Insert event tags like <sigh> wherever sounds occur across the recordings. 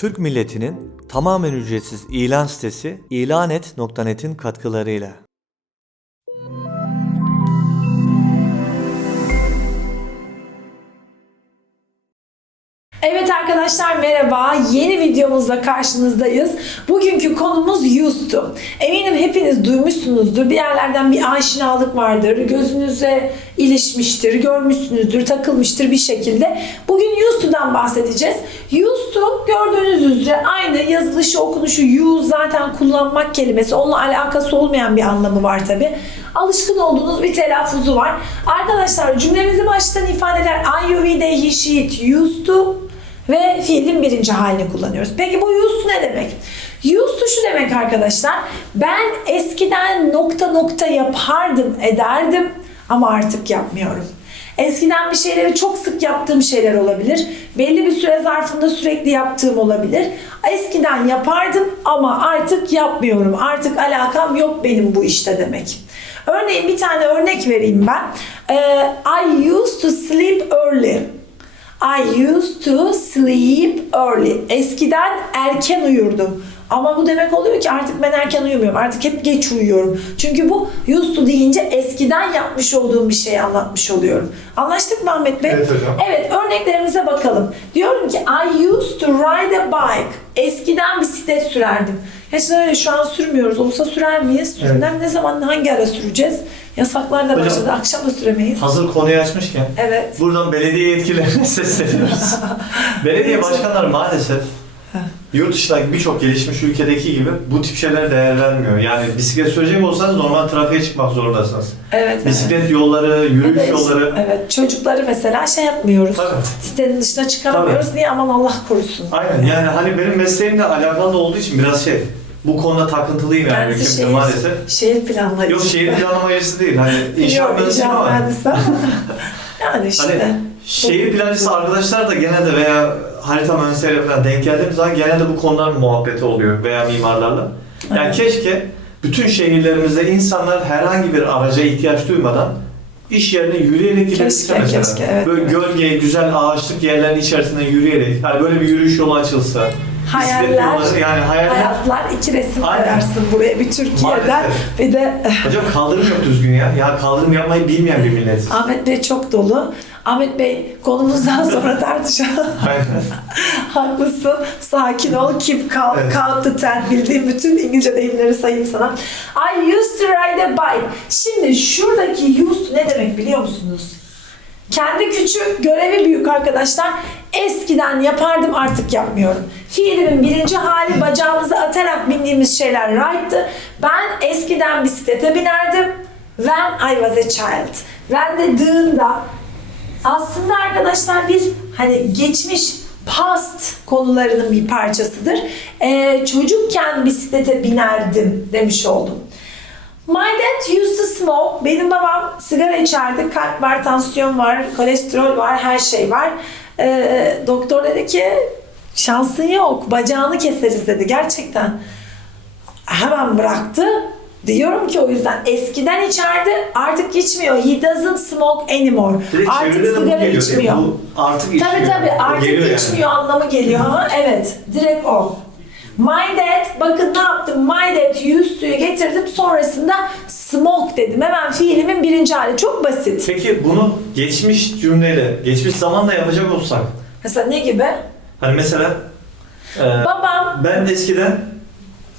Türk milletinin tamamen ücretsiz ilan sitesi ilanet.net'in katkılarıyla. Merhaba. Yeni videomuzla karşınızdayız. Bugünkü konumuz used. Eminim hepiniz duymuşsunuzdur. Bir yerlerden bir aşinalık vardır. Gözünüze ilişmiştir, görmüşsünüzdür, takılmıştır bir şekilde. Bugün used bahsedeceğiz. Used gördüğünüz üzere aynı yazılışı, okunuşu use zaten kullanmak kelimesi. Onunla alakası olmayan bir anlamı var tabi. Alışkın olduğunuz bir telaffuzu var. Arkadaşlar cümlemizi baştan ifadeler I, you, we, they, he, she, it, used to ve fiilin birinci halini kullanıyoruz. Peki bu used ne demek? Used to şu demek arkadaşlar. Ben eskiden nokta nokta yapardım, ederdim ama artık yapmıyorum. Eskiden bir şeyleri çok sık yaptığım şeyler olabilir. Belli bir süre zarfında sürekli yaptığım olabilir. Eskiden yapardım ama artık yapmıyorum. Artık alakam yok benim bu işte demek. Örneğin bir tane örnek vereyim ben. Ee, I used to sleep early. I used to sleep early. Eskiden erken uyurdum. Ama bu demek oluyor ki artık ben erken uyumuyorum. Artık hep geç uyuyorum. Çünkü bu used to deyince eskiden yapmış olduğum bir şeyi anlatmış oluyorum. Anlaştık mı Ahmet Bey? Evet hocam. Evet örneklerimize bakalım. Diyorum ki I used to ride a bike. Eskiden bisiklet sürerdim. Gerçekten öyle şu an sürmüyoruz. Olsa sürer miyiz? Sürmem. Ne zaman hangi ara süreceğiz? Yasaklar da Hocam- başladı. Akşam da süremeyiz. Hazır konuyu açmışken Evet. buradan belediye yetkililerine <laughs> sesleniyoruz. <laughs> belediye başkanları maalesef yurt dışındaki birçok gelişmiş ülkedeki gibi bu tip şeylere değer vermiyor. Yani bisiklet sürecek olsanız normal trafiğe çıkmak zorundasınız. Evet. evet. Bisiklet yolları, yürüyüş Evet, yolları. Evet, çocukları mesela şey yapmıyoruz. Tabii. Sitenin dışına çıkaramıyoruz. Niye? Aman Allah korusun. Aynen yani hani benim mesleğimle alakalı olduğu için biraz şey bu konuda takıntılıyım yani Kendisi şehir, maalesef. şehir planlayıcısı. Yok şehir planlamacısı değil hani inşaat ama mühendisi <laughs> ama. yani işte. Hani şehir plancısı arkadaşlar da genelde veya harita mühendisleriyle falan denk geldiğim zaman genelde bu konular muhabbeti oluyor veya mimarlarla. Yani Evet. keşke bütün şehirlerimizde insanlar herhangi bir araca ihtiyaç duymadan iş yerine yürüyerek gidebilse mesela. keşke, evet, böyle gölge, güzel ağaçlık yerlerin içerisinde yürüyerek, hani böyle bir yürüyüş yolu açılsa. Hayaller, yani hayaller. hayatlar iki resim Aynen. koyarsın buraya bir Türkiye'den Maalesef. bir de Hocam kaldırım yok düzgün ya. Ya kaldırım yapmayı bilmeyen bir millet. Ahmet Bey çok dolu. Ahmet Bey konumuzdan sonra <laughs> tartışalım. Aynen. <laughs> Haklısın. Sakin ol. Keep calm. Evet. Count to ten. Bildiğim bütün İngilizce deyimleri sayayım sana. I used to ride a bike. Şimdi şuradaki used ne demek biliyor musunuz? Kendi küçük, görevi büyük arkadaşlar. Eskiden yapardım artık yapmıyorum. Fiilimin birinci hali bacağımızı atarak bindiğimiz şeyler ride'dı. Ben eskiden bisiklete binerdim. When I was a child. When dediğinde aslında arkadaşlar bir hani geçmiş past konularının bir parçasıdır. Ee, çocukken bisiklete binerdim demiş oldum. My dad used to smoke. Benim babam sigara içerdi. Kalp var, tansiyon var, kolesterol var, her şey var. Ee, doktor dedi ki şansın yok, bacağını keseriz dedi gerçekten. Hemen bıraktı. Diyorum ki o yüzden eskiden içerdi artık içmiyor. He doesn't smoke anymore. Direkt artık çeviride de bu sigara geliyor mi? içmiyor. Bu artık içmiyor. Tabii tabii O artık geliyor yani. içmiyor anlamı geliyor. Ha, <laughs> evet direkt o. My dad, bakın ne yaptım? My dad used to'yu getirdim. Sonrasında smoke dedim. Hemen fiilimin birinci hali. Çok basit. Peki bunu geçmiş cümleyle, geçmiş zamanla yapacak olsak, Mesela ne gibi? hani mesela e, Babam ben eskiden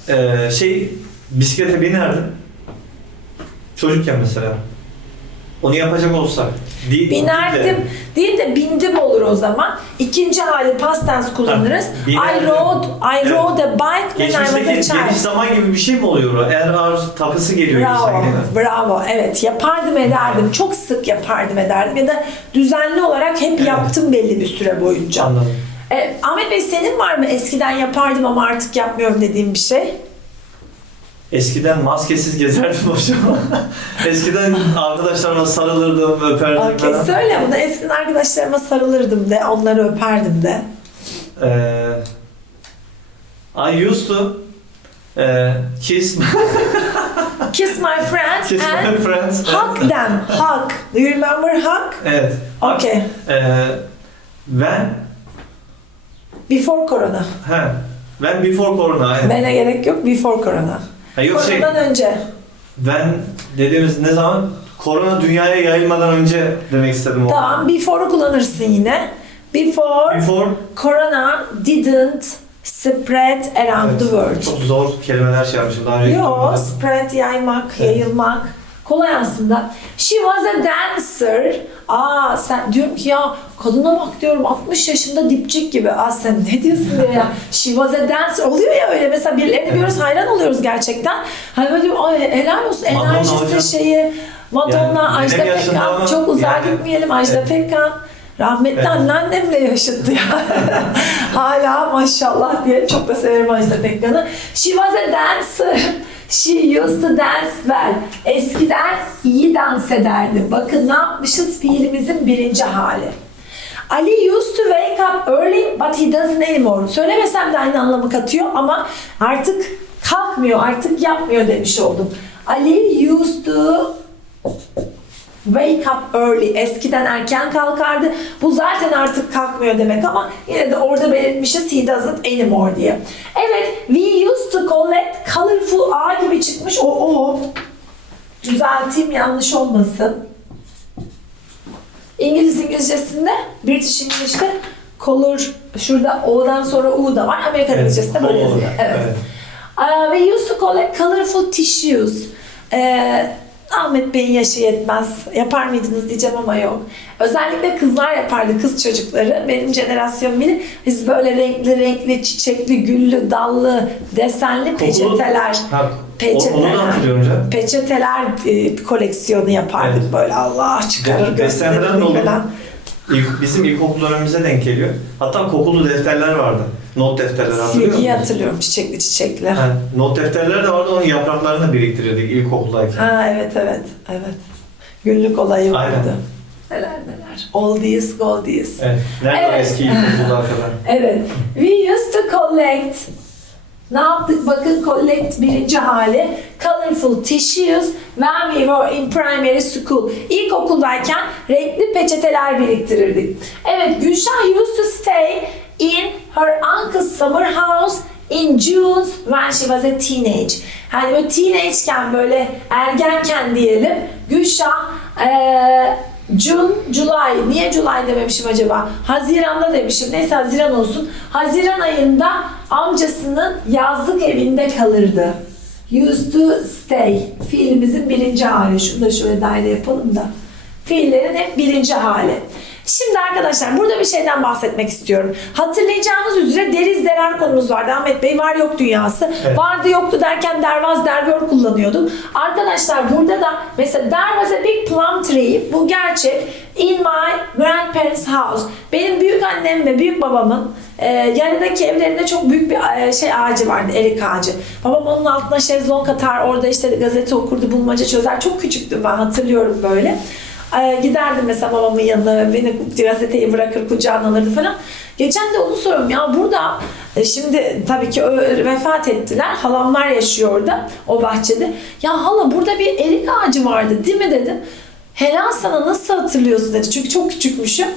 e, şey bisiklete binerdim. Çocukken mesela. Onu yapacak olsak. Di, binerdim değil de bindim olur o zaman. İkinci hali past tense kullanırız. Binerdim. I rode, I Evet. rode a bike when I was a child. geniş zaman gibi bir şey mi oluyor ağır takısı geliyor gibi Bravo, sanki değil bravo. Evet, yapardım ederdim. Çok sık yapardım ederdim ya da düzenli olarak hep Evet. yaptım belli bir süre boyunca. Anladım. E, Ahmet Bey senin var mı eskiden yapardım ama artık yapmıyorum dediğim bir şey? Eskiden maskesiz gezerdim hocam. <laughs> Eskiden arkadaşlarıma sarılırdım, öperdim Okey, falan. söyle bunu. Eskiden arkadaşlarıma sarılırdım de, onları öperdim de. Ee, I used to e, kiss, <laughs> Kiss my friends kiss my and friends. hug them. Hug. Do you remember hug? Evet. Okay. Ee, when Before corona. He. Ben before corona aynen. Bene gerek yok. Before corona. Ha, yok şey, Koronadan önce. ben dediğimiz ne zaman? Korona dünyaya yayılmadan önce demek istedim o. Tamam. Before'u kullanırsın yine. Before Before corona didn't spread around the world. Çok zor kelimeler şey yapmışım daha önce. Yo, spread yaymak, Evet. yayılmak. Kolay aslında. She was a dancer. Aa sen diyorum ki ya kadına bak diyorum 60 yaşında dipçik gibi. Aa sen ne diyorsun diyor ya. She was a dancer. Oluyor ya öyle mesela birilerini görüyoruz hayran oluyoruz gerçekten. Hani böyle diyorum ay helal olsun Madonna hocam. enerjisi şeyi. Madonna, Yani Ajda Pekkan. ama Çok uzağa yani- gitmeyelim Ajda Evet. Pekkan. Rahmetli Evet. anneannemle yaşıttı ya. <laughs> Hala maşallah diye çok da severim Ajda Pekkan'ı. She was a dancer. She used to dance well. İyi dans ederdi. Bakın ne yapmışız fiilimizin birinci hali. Ali used to wake up early but he doesn't anymore. Söylemesem de aynı anlamı katıyor ama artık kalkmıyor, artık yapmıyor demiş oldum. Ali used to Wake up early. Eskiden erken kalkardı. Bu zaten artık kalkmıyor demek ama yine de orada belirtmişiz he doesn't anymore diye. Evet, we used to collect colorful A gibi çıkmış. O o. Düzelteyim yanlış olmasın. İngiliz İngilizcesinde, British English'te color, şurada O'dan sonra U da var. Amerikan Evet, İngilizcesinde böyle yazıyor. Evet. evet. Uh, we used to collect colorful tissues. Ee, Ahmet Bey'in yaşı yetmez. Yapar mıydınız diyeceğim ama yok. Özellikle kızlar yapardı, kız çocukları. Benim jenerasyon bilir. Biz böyle renkli renkli, çiçekli, güllü, dallı, desenli peçeteler. Ha, Peçeteler. Onu da hatırlıyorum canım. Peçeteler e, koleksiyonu yapardık Evet. böyle Allah çıkarır gösterir falan. İlk, bizim ilkokul dönemimize denk geliyor. Hatta kokulu defterler vardı. Not defterleri hatırlıyor musun? hatırlıyorum çiçekli çiçekli. Ha, not defterleri de vardı. Onun yapraklarını biriktirirdik ilkokuldayken. Ha evet evet evet. Günlük olayı vardı. Aynen. Neler neler. Oldies goldies. Evet. Nerede Evet. eski ilkokullar kadar? <laughs> Evet. We used to collect ne yaptık? Bakın collect birinci hali. Colorful tissues when we were in primary school. İlkokuldayken renkli peçeteler biriktirirdik. Evet, Gülşah used to stay in her uncle's summer house in June when she was a teenage. Hani böyle teenage'ken böyle ergenken diyelim. Gülşah eee June, July. Niye July dememişim acaba? Haziran'da demişim. Neyse Haziran olsun. Haziran ayında amcasının yazlık evinde kalırdı. Used to stay. Fiilimizin birinci hali. Şunu da şöyle daire yapalım da. Fiillerin hep birinci hali. Şimdi arkadaşlar burada bir şeyden bahsetmek istiyorum. Hatırlayacağınız üzere deriz derer konumuz vardı. Ahmet Bey var yok dünyası. Evet. Vardı yoktu derken there were kullanıyorduk. Arkadaşlar burada da mesela there was a big plum tree. Bu gerçek. In my grandparents house. Benim büyük annem ve büyük babamın e, yanındaki evlerinde çok büyük bir e, şey ağacı vardı. Erik ağacı. Babam onun altına şezlong atar. Orada işte gazete okurdu. Bulmaca çözer. Çok küçüktüm ben hatırlıyorum böyle. Ee, giderdim mesela babamın yanına beni gazeteyi bırakır kucağına alırdı falan. Geçen de onu soruyorum ya burada e, şimdi tabii ki vefat ettiler. Halamlar yaşıyor orada o bahçede. Ya hala burada bir erik ağacı vardı değil mi dedim. Helal sana nasıl hatırlıyorsun dedi. Çünkü çok küçükmüşüm.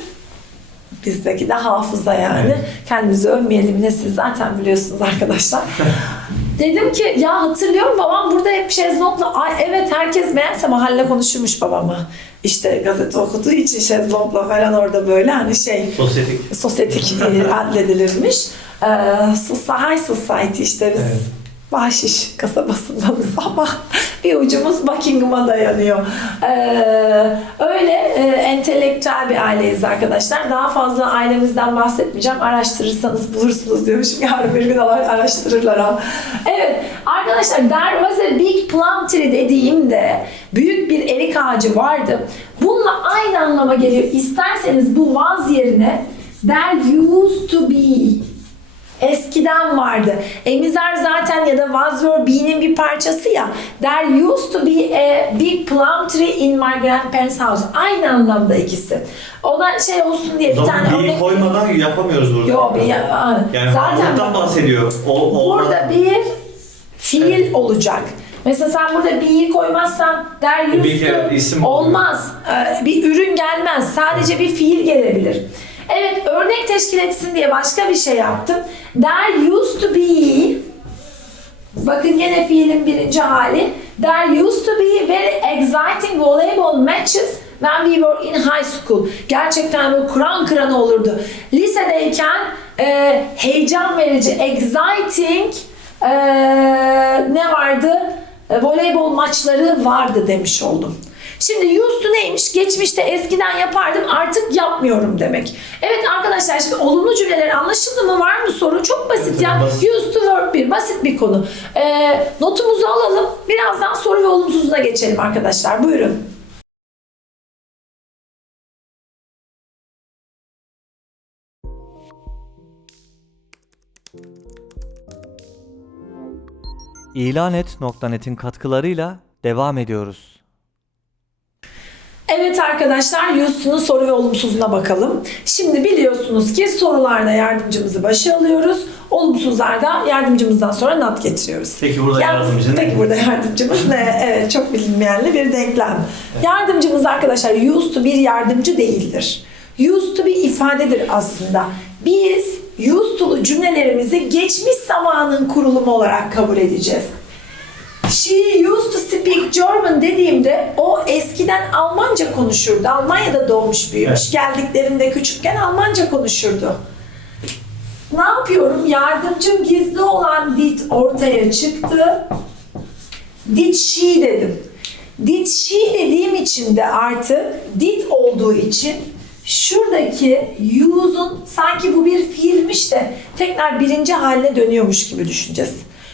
Bizdeki de hafıza yani. Evet. Kendimizi övmeyelim ne siz zaten biliyorsunuz arkadaşlar. <laughs> Dedim ki ya hatırlıyorum babam burada hep şezlongla ay evet herkes meğerse mahalle konuşurmuş babamı. İşte gazete okuduğu için şezlongla falan orada böyle hani şey Sosyetik. sosyetik <laughs> adledilirmiş. Ee, high society işte biz Evet. Bahşiş kasabasındanız ama <laughs> bir ucumuz Buckingham'a dayanıyor. Ee, öyle e, entelektüel bir aileyiz arkadaşlar. Daha fazla ailemizden bahsetmeyeceğim. Araştırırsanız bulursunuz diyormuşum. Yarın bir gün ara- araştırırlar ha. Evet arkadaşlar there was a big plum tree dediğimde büyük bir erik ağacı vardı. Bununla aynı anlama geliyor. İsterseniz bu was yerine there used to be Eskiden vardı. Emizar zaten ya da was your be'nin bir parçası ya. There used to be a big plum tree in my grandparents house. Aynı anlamda ikisi. Ona şey olsun diye bir zaman tane örnek... koymadan yapamıyoruz burada. Yok bir ya- Yani zaten bahsediyor. O, o burada bir fiil olacak. Mesela sen burada bir'i koymazsan kere to isim oluyor. olmaz. Ee, Bir ürün gelmez. Sadece bir fiil gelebilir. Evet örnek teşkil etsin diye başka bir şey yaptım. There used to be Bakın gene fiilin birinci hali. There used to be very exciting volleyball matches when we were in high school. Gerçekten bu Kur'an kıranı olurdu. Lisedeyken e, heyecan verici, exciting e, ne vardı? E, voleybol maçları vardı demiş oldum. Şimdi used to neymiş? Geçmişte eskiden yapardım artık yapmıyorum demek. Evet arkadaşlar şimdi olumlu cümleler anlaşıldı mı? Var mı soru? Çok basit Evet, ya. basit. Used to verb 1 basit bir konu. Ee, notumuzu alalım. Birazdan soru ve olumsuzuna geçelim arkadaşlar. Buyurun. İlanet.net'in katkılarıyla devam ediyoruz. Evet arkadaşlar Houston'un soru ve olumsuzuna bakalım. Şimdi biliyorsunuz ki sorularda yardımcımızı başa alıyoruz. Olumsuzlarda yardımcımızdan sonra not getiriyoruz. Peki burada Yalnız- yardımcı ne? Peki burada yardımcımız ne? Evet çok bilinmeyenli bir denklem. Yardımcımız arkadaşlar used to bir yardımcı değildir. Used to bir ifadedir aslında. Biz to'lu cümlelerimizi geçmiş zamanın kurulumu olarak kabul edeceğiz. She used to speak German dediğimde o eskiden Almanca konuşurdu. Almanya'da doğmuş büyümüş. Geldiklerinde küçükken Almanca konuşurdu. Ne yapıyorum? Yardımcım gizli olan did ortaya çıktı. Did she dedim. Did she dediğim için de artık did olduğu için şuradaki use'un sanki bu bir fiilmiş de tekrar birinci haline dönüyormuş gibi düşüneceğiz.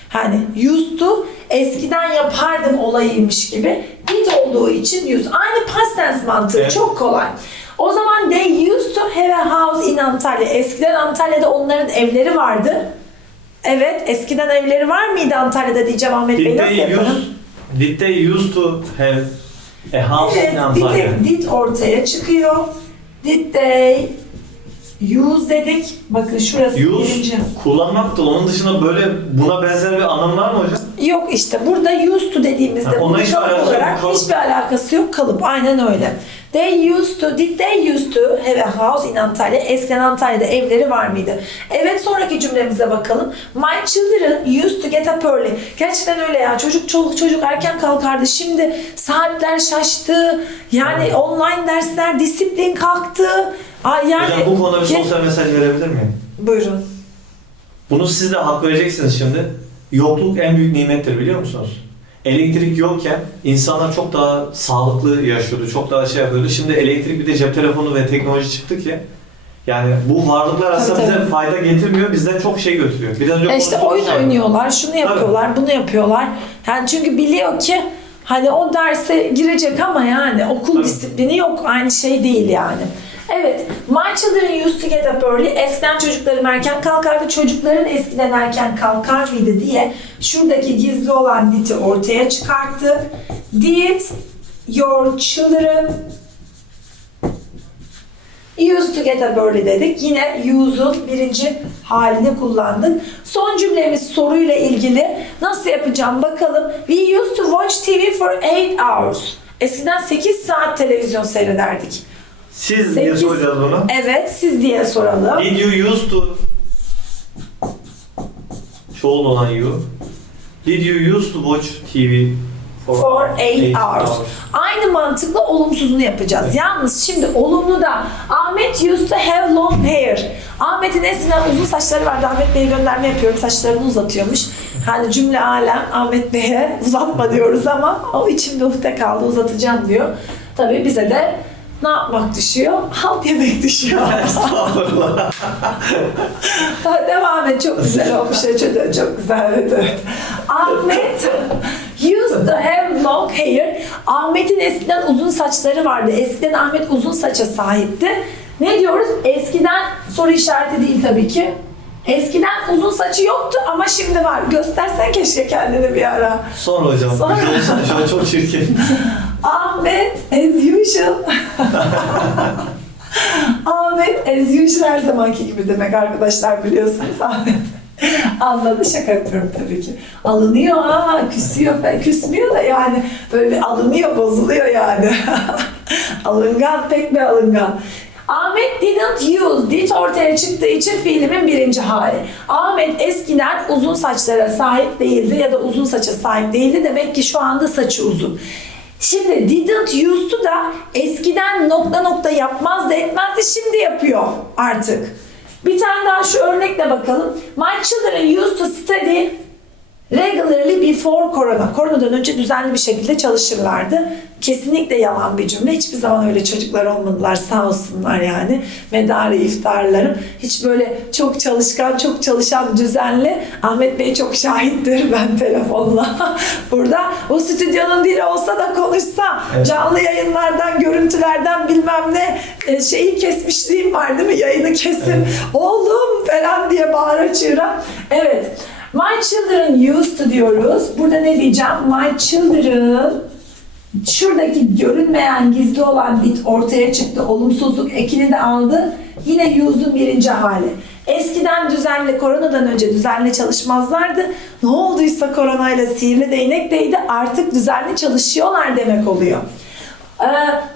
Hani used to eskiden yapardım olayıymış gibi did olduğu için use. Aynı past tense mantığı Evet. çok kolay. O zaman they used to have a house in Antalya. Eskiden Antalya'da onların evleri vardı. Evet, eskiden evleri var mıydı Antalya'da diyeceğim Ahmet Bey. Did Nasıl they yaparım? use, did they used to have a house Evet, in Antalya? did, did ortaya çıkıyor. Did they use dedik. Bakın şurası Use birinci. kullanmak da onun dışında böyle buna benzer bir anlam var mı hocam? Yok işte burada used to dediğimizde Ha, onunla bunun hiçbir kalıp alakası yok, olarak kalıp. hiçbir alakası yok kalıp aynen öyle. They used to, did they used to have a house in Antalya? Eskiden Antalya'da evleri var mıydı? Evet sonraki cümlemize bakalım. My children used to get up early. Gerçekten öyle ya. Çocuk çoluk çocuk erken kalkardı. Şimdi saatler şaştı. Yani online dersler disiplin kalktı. Ay yani Hocam bu konuda bir Ge- sosyal mesaj verebilir miyim? Buyurun. Bunu siz de hak vereceksiniz şimdi. Yokluk en büyük nimettir biliyor musunuz? Elektrik yokken insanlar çok daha sağlıklı yaşıyordu, çok daha şey yapıyordu. Şimdi elektrik bir de cep telefonu ve teknoloji çıktı ki yani bu varlıklar aslında Tabii, bize tabii. fayda getirmiyor, bizden çok şey götürüyor. Biraz önce E işte konuştuğumuz oyun şey. oynuyorlar, şunu yapıyorlar, bunu yapıyorlar. Yani çünkü biliyor ki hani o derse girecek ama yani okul Tabii. disiplini yok. Aynı şey değil yani. Evet. My children used to get up early. Eskiden çocuklarım erken kalkardı. Çocukların eskiden erken kalkar mıydı diye şuradaki gizli olan did'i ortaya çıkarttı. Did your children used to get up early dedik. Yine use'un birinci halini kullandık. Son cümlemiz soruyla ilgili. Nasıl yapacağım bakalım. We used to watch TV for 8 hours. Eskiden 8 saat televizyon seyrederdik. Siz diye Sekiz- soracağız bunu. Evet siz diye soralım. Did you used to çoğul olan you Did you used to watch TV for, For 8 eight hours. Aynı mantıkla olumsuzunu yapacağız. Yalnız şimdi olumlu da Ahmet used to have long hair. Ahmet'in eskiden uzun saçları vardı. Ahmet Bey'e gönderme yapıyorum. Saçlarını uzatıyormuş. Hani cümle alem Ahmet Bey'e <laughs> uzatma diyoruz ama o içimde uhde kaldı uzatacağım diyor. Tabii bize de ne yapmak düşüyor? Halt yemek düşüyor. <laughs> Estağfurullah. Devam et. Çok güzel <laughs> olmuş. Çok, çok güzel. Evet. Ahmet used to have long hair. Ahmet'in eskiden uzun saçları vardı. Eskiden Ahmet uzun saça sahipti. Ne diyoruz? Eskiden soru işareti değil tabii ki. Eskiden uzun saçı yoktu ama şimdi var. Göstersen keşke kendini bir ara. Sonra hocam. Güzel olsana, Şu an çok çirkin. <laughs> Ahmet as usual. Ahmet as usual her zamanki gibi demek arkadaşlar biliyorsunuz Ahmet. Anladı şaka yapıyorum tabii ki. Alınıyor ha küsüyor. Küsmüyor da yani böyle bir alınıyor bozuluyor yani. <laughs> alıngan pek bir alıngan. Ahmet didn't use, did ortaya çıktığı için fiilimin birinci hali. Ahmet eskiden uzun saçlara sahip değildi ya da uzun saça sahip değildi. Demek ki şu anda saçı uzun. Şimdi didn't used to da eskiden nokta nokta yapmazdı etmezdi şimdi yapıyor artık. Bir tane daha şu örnekle bakalım. My children used to study regularly before corona. Koronadan önce düzenli bir şekilde çalışırlardı. Kesinlikle yalan bir cümle. Hiçbir zaman öyle çocuklar olmadılar. Sağ olsunlar yani. Medarı iftarlarım. Hiç böyle çok çalışkan, çok çalışan, düzenli. Ahmet Bey çok şahittir ben telefonla. <laughs> Burada o stüdyonun dili olsa da konuşsa Evet. canlı yayınlardan, görüntülerden bilmem ne e, şeyi kesmişliğim var değil mi? Yayını kesin. Oğlum falan diye bağıra çığıra. Evet. My children used to diyoruz. Burada ne diyeceğim? My children şuradaki görünmeyen gizli olan bit ortaya çıktı. Olumsuzluk ekini de aldı. Yine use'un birinci hali. Eskiden düzenli, koronadan önce düzenli çalışmazlardı. Ne olduysa koronayla sihirli değnek değdi. Artık düzenli çalışıyorlar demek oluyor. Ee,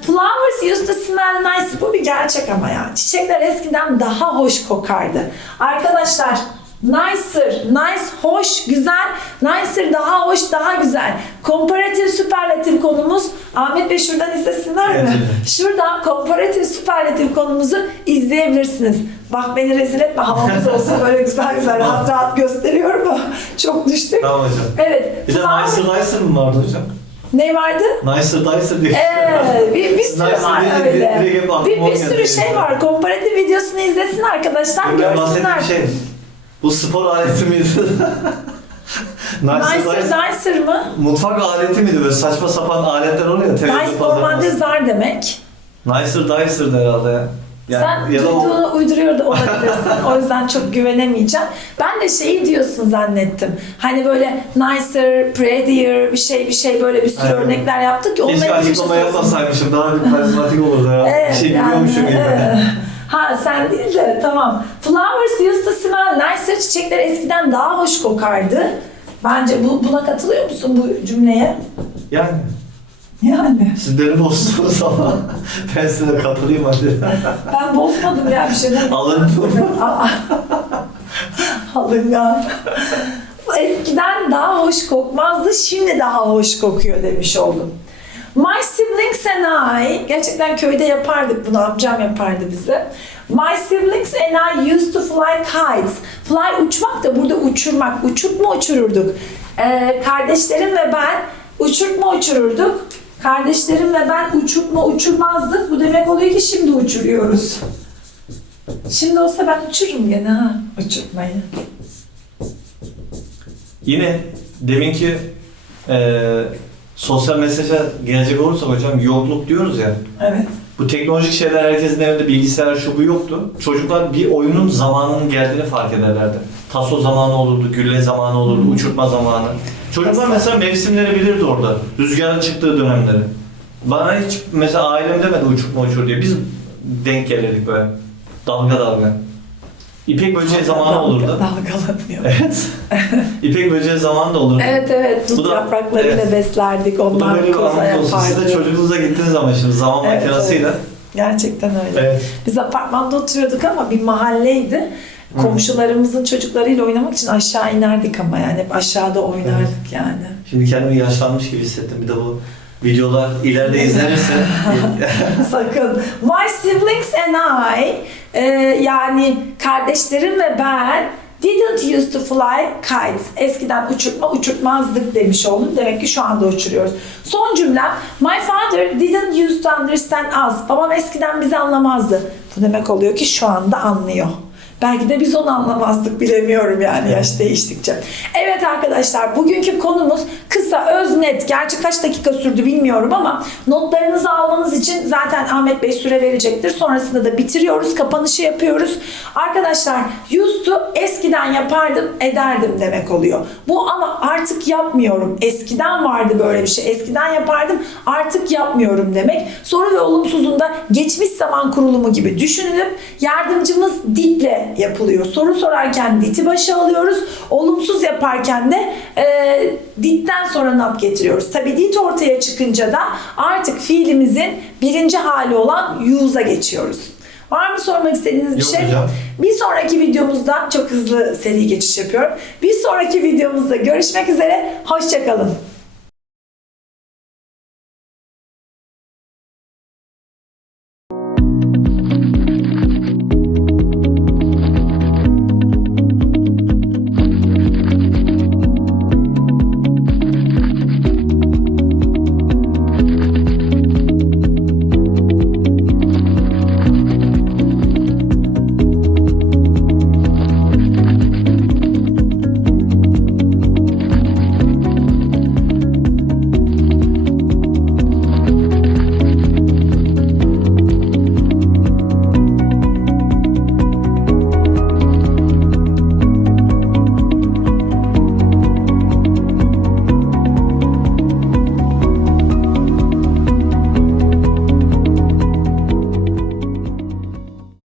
flowers used to smell nice. Bu bir gerçek ama ya. Çiçekler eskiden daha hoş kokardı. Arkadaşlar nicer, nice, hoş, güzel. Nicer daha hoş, daha güzel. Komparatif süperlatif konumuz. Ahmet Bey şuradan izlesinler mi? Evet. Şuradan komparatif süperlatif konumuzu izleyebilirsiniz. Bak beni rezil etme havamız olsun böyle güzel güzel rahat rahat gösteriyorum ama çok düştük. Tamam hocam. Evet. Bir de Nicer Dicer mı vardı hocam? Ne vardı? Nicer Dicer diye. Evet, bir, bir sürü Nice var öyle. hep aklıma Bir, o bir sürü şey var. Komparatif videosunu izlesin arkadaşlar, görsünler. bahsettiğim şey. Bu spor aleti miydi? <laughs> Nicer Nicer, Dicer. nicer mı? Mutfak aleti miydi? Böyle saçma sapan aletler oluyor ya. Nice normalde zar demek. Nicer Dicer'dı herhalde ya. Sen ya da o- duyduğunu uyduruyor da olabilirsin. <laughs> o yüzden çok güvenemeyeceğim. Ben de şeyi diyorsun zannettim. Hani böyle nicer, prettier bir şey bir şey böyle bir sürü Evet. örnekler yaptık ki onunla Keşke ilgili bir açıklama şey yapmasaymışım. Daha bir karizmatik olurdu ya. Evet, bir şey yani, biliyormuşum gibi. evet. Ha sen değil de tamam. Flowers used to smell nicer. Çiçekler eskiden daha hoş kokardı. Bence bu, buna katılıyor musun bu cümleye? Yani Yani. siz beni bozdunuz ama <laughs> ben size katılayım hadi. <laughs> Ben bozmadım ya bir şeyden. Alındım. Alıngan. Eskiden daha hoş kokmazdı, şimdi daha hoş kokuyor demiş oldum. My siblings and I, gerçekten köyde yapardık bunu, amcam yapardı bize. My siblings and I used to fly kites. Fly uçmak da burada uçurmak. Uçurtma uçururduk. Ee, kardeşlerim ve ben uçurtma uçururduk. Kardeşlerim ve ben uçurtma uçurmazdık. Bu demek oluyor ki şimdi uçuruyoruz. Şimdi olsa ben uçururum gene ha uçurtmayı. Yine deminki eee sosyal mesaja gelecek olursak hocam yokluk diyoruz ya. Evet. Bu teknolojik şeyler herkesin evinde bilgisayar şu bu yoktu. Çocuklar bir oyunun zamanının geldiğini fark ederlerdi. Taso zamanı olurdu, gülle zamanı olurdu, uçurtma zamanı. Çocuklar mesela mevsimleri bilirdi orada. Rüzgarın çıktığı dönemleri. Bana hiç mesela ailem demedi uçurtma uçur diye. Biz denk gelirdik böyle. Dalga dalga. İpek böceği zamanı olurdu. Dalgalanıyor. Evet. <laughs> İpek böceği zamanı da olurdu. Evet evet Bu da- yapraklarıyla evet. beslerdik. Bu da Onlar bir koza olsun. Siz de yapardı. çocuğunuza gittiğiniz zaman şimdi zaman Evet, makinesiyle. evet. Gerçekten öyle. Evet. Biz apartmanda oturuyorduk ama bir mahalleydi. Komşularımızın çocuklarıyla oynamak için aşağı inerdik ama yani hep aşağıda oynardık yani. Şimdi kendimi yaşlanmış gibi hissettim. Bir de bu videolar ileride <laughs> izlenirse Sakın. My siblings and I e, yani kardeşlerim ve ben didn't used to fly kites. Eskiden uçurtma uçurtmazdık demiş oldum. Demek ki şu anda uçuruyoruz. Son cümlem. My father didn't used to understand us. Babam eskiden bizi anlamazdı. Bu demek oluyor ki şu anda anlıyor. Belki de biz onu anlamazdık bilemiyorum yani yaş değiştikçe. Evet arkadaşlar bugünkü konumuz kısa, öz, net. Gerçi kaç dakika sürdü bilmiyorum ama notlarınızı almanız için zaten Ahmet Bey süre verecektir. Sonrasında da bitiriyoruz, kapanışı yapıyoruz. Arkadaşlar used to eskiden yapardım, ederdim demek oluyor. Bu ama artık yapmıyorum. Eskiden vardı böyle bir şey. Eskiden yapardım, artık yapmıyorum demek. Soru ve olumsuzunda geçmiş zaman kurulumu gibi düşünülüp yardımcımız yapılıyor. Soru sorarken diti başa alıyoruz. Olumsuz yaparken de e, ditten sonra not getiriyoruz. Tabi dit ortaya çıkınca da artık fiilimizin birinci hali olan use'a geçiyoruz. Var mı sormak istediğiniz bir Yok şey? hocam. Bir sonraki videomuzda çok hızlı seri geçiş yapıyorum. Bir sonraki videomuzda görüşmek üzere. Hoşçakalın.